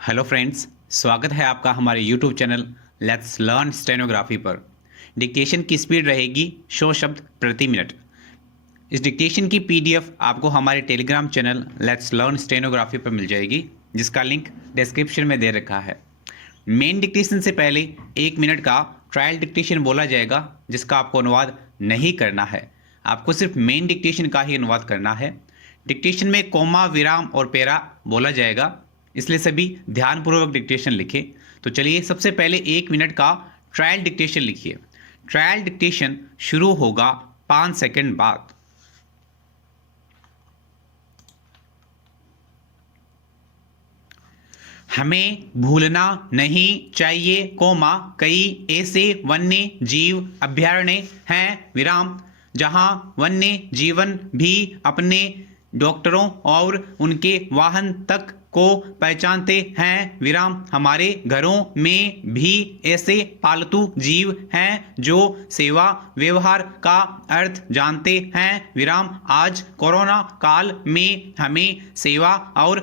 Hello friends, स्वागत है आपका हमारे YouTube channel let's learn stenography पर। डिक्टेशन की स्पीड रहेगी 100 शब्द प्रति मिनट। इस डिक्टेशन की पीडीएफ आपको हमारे Telegram channel let's learn stenography पर मिल जाएगी, जिसका लिंक डिस्क्रिप्शन में दे रखा है। मेन डिक्टेशन से पहले 1 मिनट का ट्रायल डिक्टेशन बोला जाएगा, जिसका आपको अनुवाद नहीं करना है। आपको सिर्फ मेन डिक्टेशन का ही अनुवाद करना है। डिक्टेशन में कोमा, विराम और पैरा बोला जाएगा, इसलिए सभी ध्यानपूर्वक डिक्टेशन लिखें। तो चलिए सबसे पहले 1 मिनट का ट्रायल डिक्टेशन लिखिए। ट्रायल डिक्टेशन शुरू होगा 5 सेकंड बाद। हमें भूलना नहीं चाहिए कोमा, कई ऐसे वन्य जीव अभयारण्य हैं विराम, जहां वन्य जीवन भी अपने डॉक्टरों और उनके वाहन तक को पहचानते हैं विराम। हमारे घरों में भी ऐसे पालतू जीव हैं जो सेवा व्यवहार का अर्थ जानते हैं विराम। आज कोरोना काल में हमें सेवा और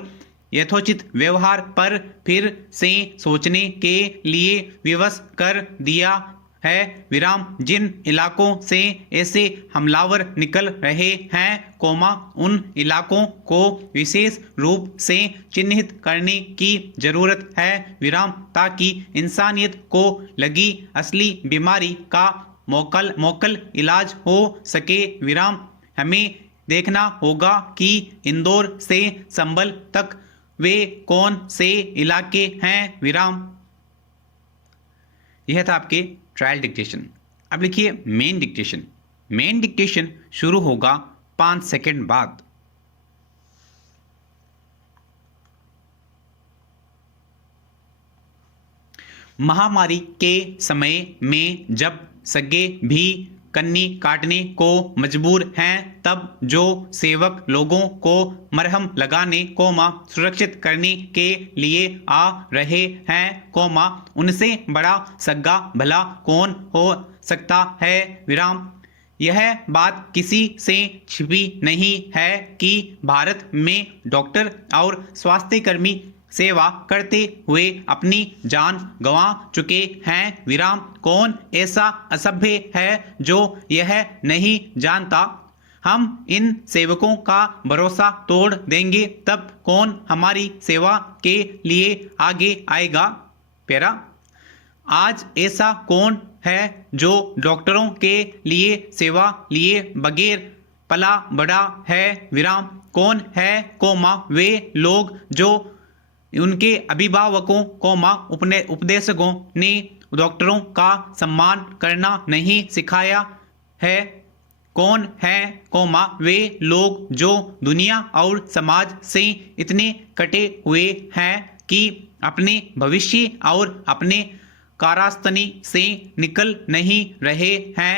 यथोचित व्यवहार पर फिर से सोचने के लिए विवश कर दिया है विराम। जिन इलाकों से ऐसे हमलावर निकल रहे हैं कोमा, उन इलाकों को विशेष रूप से चिन्हित करने की जरूरत है विराम, ताकि इंसानियत को लगी असली बीमारी का मोकल इलाज हो सके विराम। हमें देखना होगा कि इंदौर से संभल तक वे कौन से इलाके हैं विराम। यह था आपके ट्रायल डिक्टेशन। अब लिखिए मेन डिक्टेशन। मेन डिक्टेशन शुरू होगा 5 सेकंड बाद। महामारी के समय में जब सगे भी कन्नी काटने को मजबूर हैं, तब जो सेवक लोगों को मरहम लगाने कोमा सुरक्षित करने के लिए आ रहे हैं कोमा, उनसे बड़ा सग्गा भला कौन हो सकता है विराम। यह बात किसी से छिपी नहीं है कि भारत में डॉक्टर और स्वास्थ्यकर्मी सेवा करते हुए अपनी जान गंवा चुके हैं विराम। कौन ऐसा असभ्य है जो यह नहीं जानता? हम इन सेवकों का भरोसा तोड़ देंगे, तब कौन हमारी सेवा के लिए आगे आएगा? पैरा, आज ऐसा कौन है जो डॉक्टरों के लिए सेवा लिए बगैर पला बड़ा है विराम। कौन है कोमा वे लोग जो उनके अभिभावकों कोमा उपदेशकों ने डॉक्टरों का सम्मान करना नहीं सिखाया है। कौन है कोमा वे लोग जो दुनिया और समाज से इतने कटे हुए हैं कि अपने भविष्य और अपने कारास्तनी से निकल नहीं रहे हैं।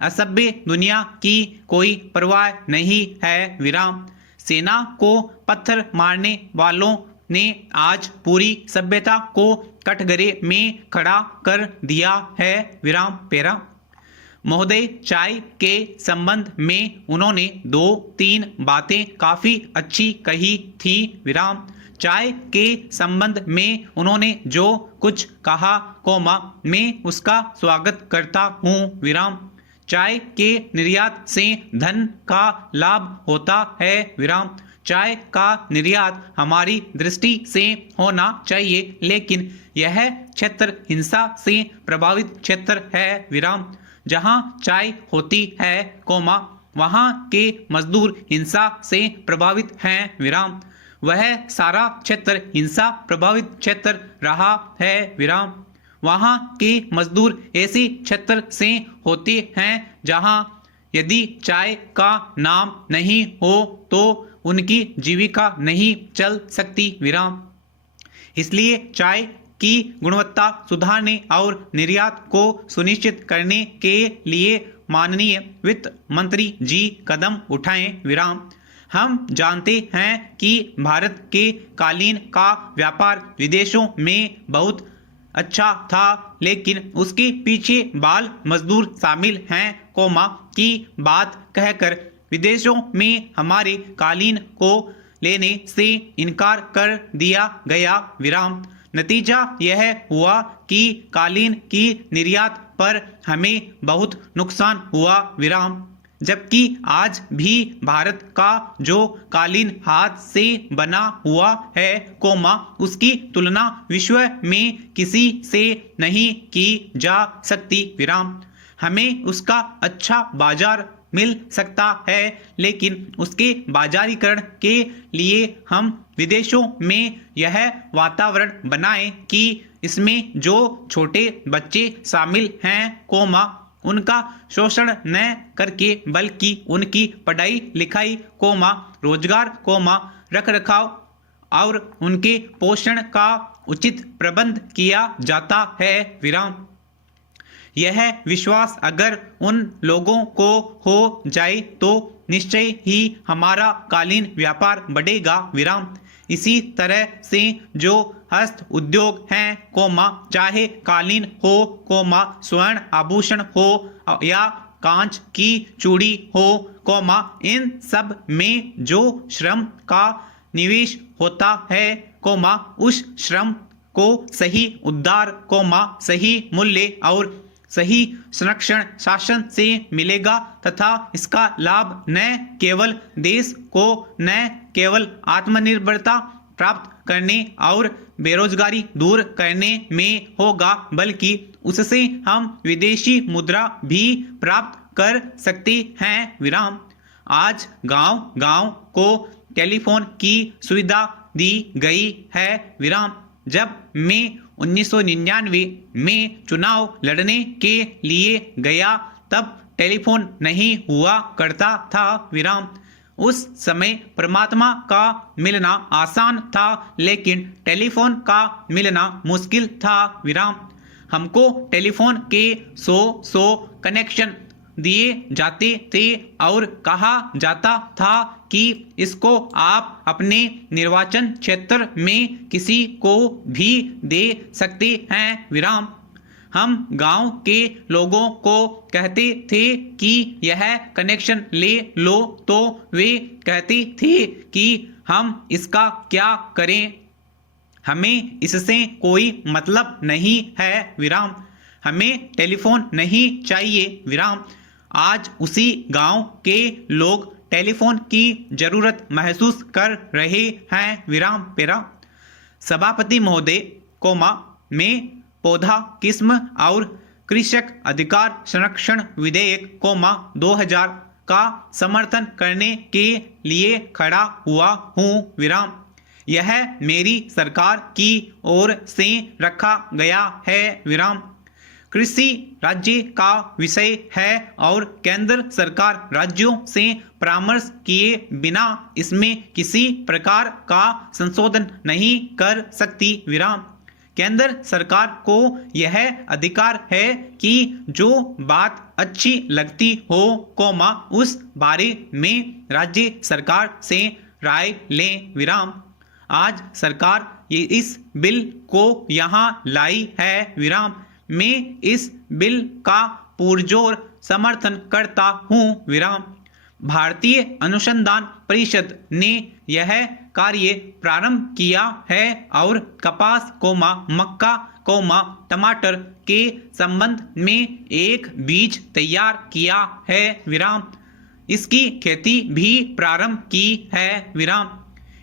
असभ्य दुनिया की कोई परवाह नहीं है विराम। सेना को पत्थर मारने वालों ने आज पूरी सभ्यता को कटघरे में खड़ा कर दिया है विराम। पैरा, महोदय, चाय के संबंध में उन्होंने 2-3 बातें काफी अच्छी कही थी विराम। चाय के संबंध में उन्होंने जो कुछ कहा कोमा, मैं उसका स्वागत करता हूँ विराम। चाय के निर्यात से धन का लाभ होता है विराम। चाय का निर्यात हमारी दृष्टि से होना चाहिए, लेकिन यह क्षेत्र हिंसा से प्रभावित क्षेत्र है विराम। जहां चाय होती है कोमा, वहां के मजदूर हिंसा से प्रभावित हैं विराम। वह सारा क्षेत्र हिंसा प्रभावित क्षेत्र रहा है विराम। वहां के मजदूर ऐसे क्षेत्र से होते हैं जहां यदि चाय का नाम नहीं हो तो उनकी जीविका नहीं चल सकती विराम। इसलिए चाय की गुणवत्ता सुधारने और निर्यात को सुनिश्चित करने के लिए माननीय वित्त मंत्री जी कदम उठाएं विराम। हम जानते हैं कि भारत के कालीन का व्यापार विदेशों में बहुत अच्छा था, लेकिन उसके पीछे बाल मजदूर शामिल हैं कोमा की बात कहकर विदेशों में हमारे कालीन को लेने से इनकार कर दिया गया। विराम। नतीजा यह हुआ कि कालीन की निर्यात पर हमें बहुत नुकसान हुआ। विराम। जबकि आज भी भारत का जो कालीन हाथ से बना हुआ है, उसकी तुलना विश्व में किसी से नहीं की जा सकती। विराम। हमें उसका अच्छा बाजार मिल सकता है, लेकिन उसके बाजारीकरण के लिए हम विदेशों में यह वातावरण बनाएं कि इसमें जो छोटे बच्चे शामिल हैं, उनका शोषण न करके बल्कि उनकी पढ़ाई लिखाई, रोजगार, रख रखाव और उनके पोषण का उचित प्रबंध किया जाता है। विराम। यह विश्वास अगर उन लोगों को हो जाए तो निश्चय ही हमारा कालीन व्यापार बढ़ेगा। विराम। इसी तरह से जो हस्त उद्योग हैं, चाहे कालीन हो, स्वर्ण आभूषण हो या कांच की चूड़ी हो, इन सब में जो श्रम का निवेश होता है, उस श्रम को सही उद्धार, सही मूल्य और सही संरक्षण शासन से मिलेगा तथा इसका लाभ न केवल देश को न केवल आत्मनिर्भरता प्राप्त करने और बेरोजगारी दूर करने में होगा, बल्कि उससे हम विदेशी मुद्रा भी प्राप्त कर सकते हैं। विराम। आज गांव-गांव को टेलीफोन की सुविधा दी गई है। विराम। जब मैं 1999 में चुनाव लड़ने के लिए गया तब टेलीफोन नहीं हुआ करता था। विराम। उस समय परमात्मा का मिलना आसान था, लेकिन टेलीफोन का मिलना मुश्किल था। विराम। हमको टेलीफोन के 100 कनेक्शन दिए जाते थे और कहा जाता था कि इसको आप अपने निर्वाचन क्षेत्र में किसी को भी दे सकते हैं। विराम। हम गांव के लोगों को कहते थे कि यह कनेक्शन ले लो तो वे कहते थे कि हम इसका क्या करें, हमें इससे कोई मतलब नहीं है। विराम। हमें टेलीफोन नहीं चाहिए। विराम। आज उसी गांव के लोग टेलीफोन की जरूरत महसूस कर रहे हैं। विराम। पेरा। सभापति महोदय, में पौधा किस्म और कृषक अधिकार संरक्षण विधेयक, 2000 का समर्थन करने के लिए खड़ा हुआ हूँ। विराम। यह मेरी सरकार की ओर से रखा गया है। विराम। कृषि राज्य का विषय है और केंद्र सरकार राज्यों से परामर्श किए बिना इसमें किसी प्रकार का संशोधन नहीं कर सकती। विराम। केंद्र सरकार को यह अधिकार है कि जो बात अच्छी लगती हो, उस बारे में राज्य सरकार से राय लें। विराम। आज सरकार ये इस बिल को यहाँ लाई है। विराम। मैं इस बिल का पुरजोर समर्थन करता हूँ। विराम। भारतीय अनुसंधान परिषद ने यह कार्य प्रारंभ किया है और कपास, मक्का, टमाटर के संबंध में एक बीज तैयार किया है। विराम। इसकी खेती भी प्रारंभ की है। विराम।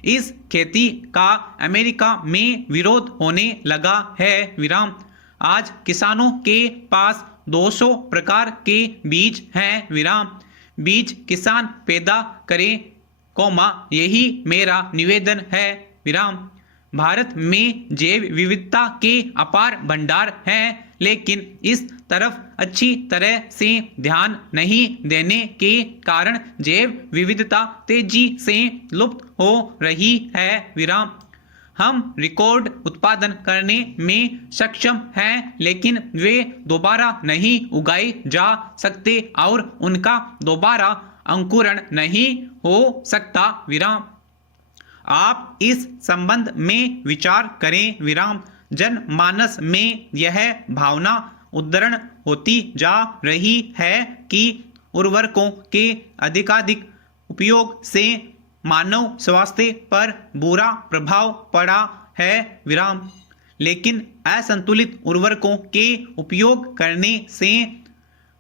इस खेती का अमेरिका में विरोध होने लगा है। विराम। आज किसानों के पास 200 प्रकार के बीज हैं। विराम। बीज किसान पैदा करें, यही मेरा निवेदन है। विराम। भारत में जैव विविधता के अपार भंडार हैं, लेकिन इस तरफ अच्छी तरह से ध्यान नहीं देने के कारण जैव विविधता तेजी से लुप्त हो रही है। विराम। हम रिकॉर्ड उत्पादन करने में सक्षम हैं, लेकिन वे दोबारा नहीं उगाए जा सकते और उनका दोबारा अंकुरण नहीं हो सकता। विराम। आप इस संबंध में विचार करें। विराम। जनमानस में यह भावना उद्धरण होती जा रही है कि उर्वरकों के अधिकाधिक उपयोग से मानव स्वास्थ्य पर बुरा प्रभाव पड़ा है विराम। लेकिन असंतुलित उर्वरकों के उपयोग करने से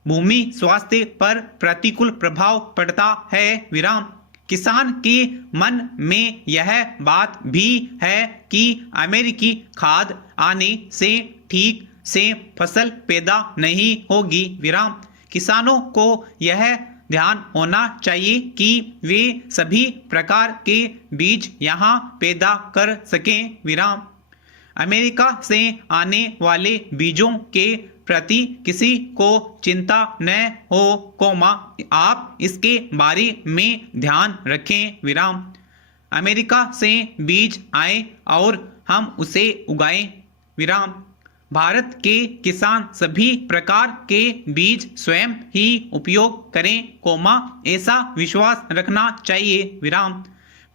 भूमि स्वास्थ्य पर प्रतिकूल प्रभाव पड़ता है विराम। किसान के मन में यह बात भी है कि अमेरिकी खाद आने से ठीक से फसल पैदा नहीं होगी विराम। किसानों को यह ध्यान होना चाहिए कि वे सभी प्रकार के बीज यहाँ पैदा कर सकें विराम। अमेरिका से आने वाले बीजों के प्रति किसी को चिंता न हो कोमा आप इसके बारे में ध्यान रखें विराम। अमेरिका से बीज आए और हम उसे उगाएं विराम। भारत के किसान सभी प्रकार के बीज स्वयं ही उपयोग करें कोमा ऐसा विश्वास रखना चाहिए विराम।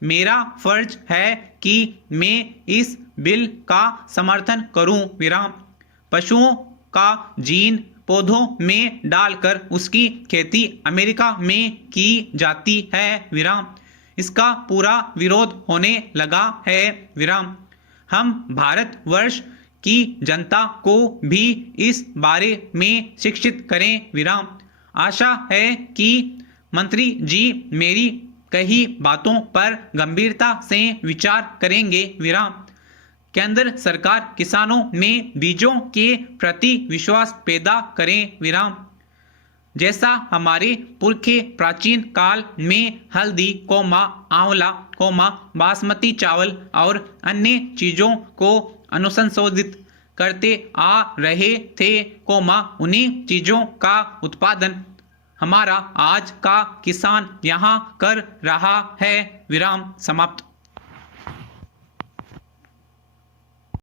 मेरा फर्ज है कि मैं इस बिल का समर्थन करूं विराम। पशुओं का जीन पौधों में डालकर उसकी खेती अमेरिका में की जाती है विराम। इसका पूरा विरोध होने लगा है विराम। हम भारतवर्ष की जनता को भी इस बारे में शिक्षित करें विराम। आशा है कि मंत्री जी मेरी कही बातों पर गंभीरता से विचार करेंगे विराम। केंद्र सरकार किसानों में बीजों के प्रति विश्वास पैदा करें विराम। जैसा हमारे पुरखे प्राचीन काल में हल्दी कोमा आंवला कोमा बासमती चावल और अन्य चीजों को अनुसंशोधित करते आ रहे थे कोमा उन्हीं चीजों का उत्पादन हमारा आज का किसान यहाँ कर रहा है विराम। समाप्त।